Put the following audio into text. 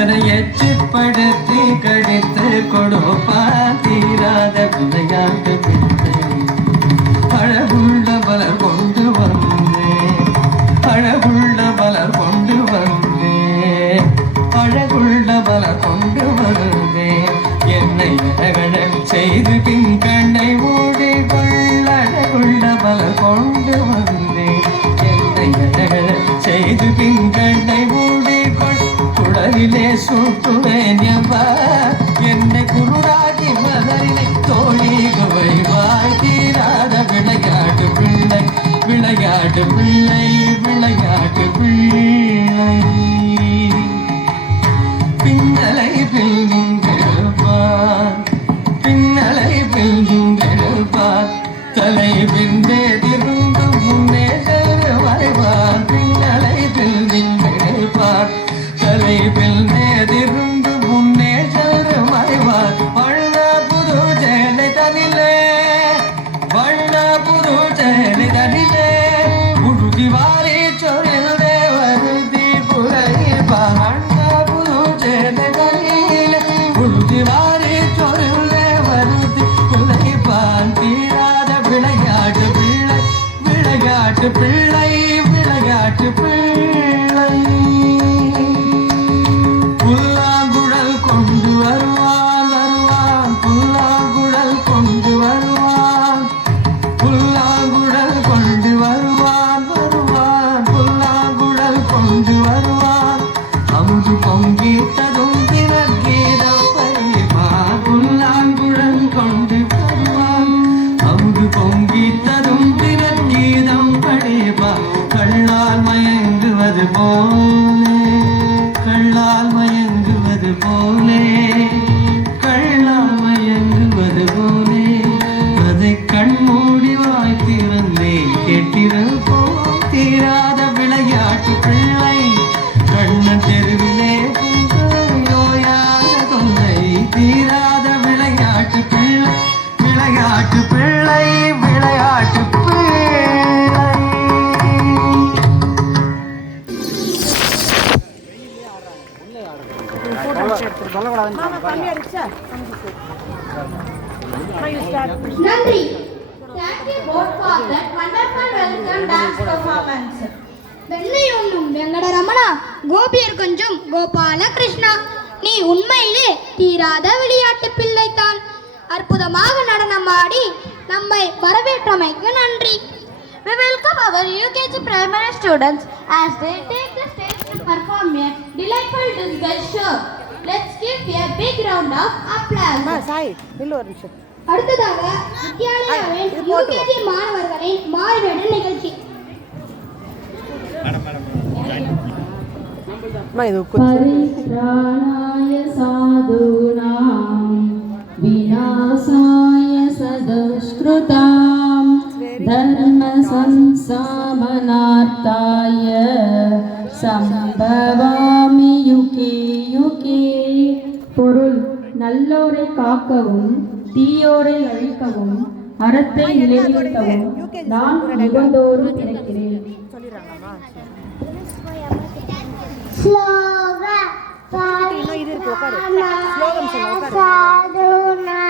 அதனை எச்சிப்படுத்தி கடித்து கொடுப்பான் தீராத விளையாட்டு பிள்ளை. அழகுள்ள பலர் கொண்டு வந்தேன், அழகுள்ள பலர் கொண்டு வந்தேன், அழகுள்ள பலர் கொண்டு வந்தேன். என்னை அழகழல் செய்து பின் கண்ணை மூடிக்கொள்ள அழகுள்ள பலர் கொண்டு வந்தேன். என்னை அழகழல் செய்து பின் கண்ணை மூடிக்கொள் குடலிலே சுட்டுவேன் எவ்வா. என்னை குருடாகி மலரினை தோழிகவை வாய் தீராத விளையாட்டு பிள்ளை, விளையாட்டு பிள்ளை, விளையாட்டு பிள்ளை. பின்னலை பில்கின்றெழுப்பார், பின்னலை பில்கின்றெழுப்பார், தலை பின்பே திருந்து முன்னே சென்று வரைவார். பின்னலை பில்கின்றெழுப்பார், தலை பின்பே திருந்து முன்னே சென்று வரைவார். வண்ண புது சேலை தனிலே, வண்ண புது சேலை தனிலே, உடுதி வாரி சொரிந்தே வருதி புகைப்பார். வண்ண புது சேலை தனிலே, உடுதி வாரி சொரிந்தே வருதி புகைப்பான். தீராத விளையாட்டு பிள்ளை, விளையாட்டு பிள்ளை, விளையாட்டு பிள்ளை. புல்லாங்குழல் கொண்டு வருவான், வருவான், புல்லாங்குழல் கொண்டு வருவான், புல்லாங்குழல் கொண்டு வருவான், வருவான், புல்லாங்குழல் கொண்டு வருவான். அங்கு பொங்கிட்டதும் தினக்கீதம் பறிவான், புல்லாங்குழல் கொண்டு வருவான். அங்கு பொங்கிட்டதும் தினக்கீதம் பறிவான். கள்ளால் மயங்குவது போலே, கள்ளால் மயங்குவது போலே, கள்ளால் மயங்குவது போலே, அதை கண்மூடி வாய் திறந்தே கேட்டிருப்போம். தீராத விளையாட்டு பிள்ளை, கண்ணன் தெருவிலே யோயான தொல்லை. தீராத விளையாட்டு பிள்ளை, விளையாட்டு பிள்ளை, விளையாட்டு பிள்ளை. நன்றி. Thank you both for that wonderful welcome dance performance. வெள்ளை ஒன்றும் வெங்கட ரமணா, கோபியர் கொஞ்சம் கோபால கிருஷ்ணா, நீ உண்மையிலே தீராத விளையாட்டு பிள்ளைத்தான். அற்புதமாக நடனமாடி நம்மை வரவேற்றமைக்கு நன்றி. We welcome our UKG primary students as they take the stage to perform a delightful disguise show. Let's give a big round of applause. அடுத்ததாக வித்யாலயாவின் UKG மாணவர்களின் மாறுவேட நிகழ்ச்சி. பரித்ராணாய சாதுனாம் விநாசாய சதுஷ்கிருதாம் தர்ம சம்ஸ்தாபனார்த்தாய சம்பவாமி யுகே யுகே. பொருள்: நல்லோரை காக்கவும் தீயோரை அழிக்கவும் அறத்தை நிலைநிறுத்தவும் நான் யுகந்தோறும் பிறக்கிறேன். சாதுனா